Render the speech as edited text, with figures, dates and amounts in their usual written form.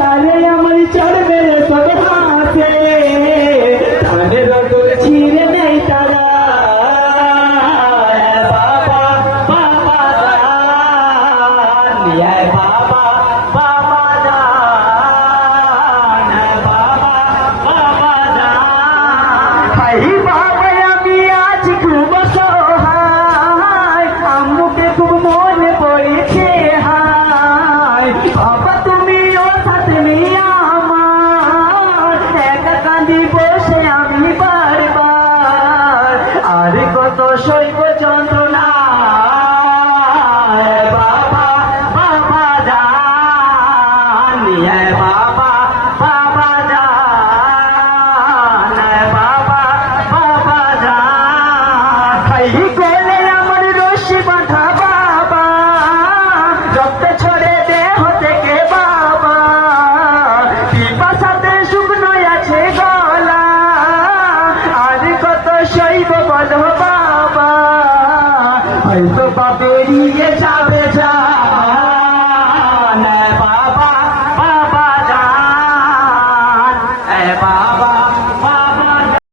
তারে আমার চড়বে সব হাসে তাদের রোদ ছিঁড়ে নেই তারা বাবা বাবা জান বাবা বাবা জান বাবা বাবা জান হাই বাবা আমি আজ খুব সহায় আম্মুকে খুব মনে পড়েছে হায় বাবা তুমিও সাথে নেই আমার একা কাঁদি বসে আমি বারবার আর কত সইব যন্ত্রণা বাবা বাবা জান বাবা বাবা জান বাবা বাবা জান খাই গলে আমার রশি বাঁধা বাবা রক্ত ছড়ে দেহ থেকে বাবা পিপাসাতে শুকনো আছে গলা আর কত সইব বলো বাবা হয়তো বা বেরিয়ে যাবে যা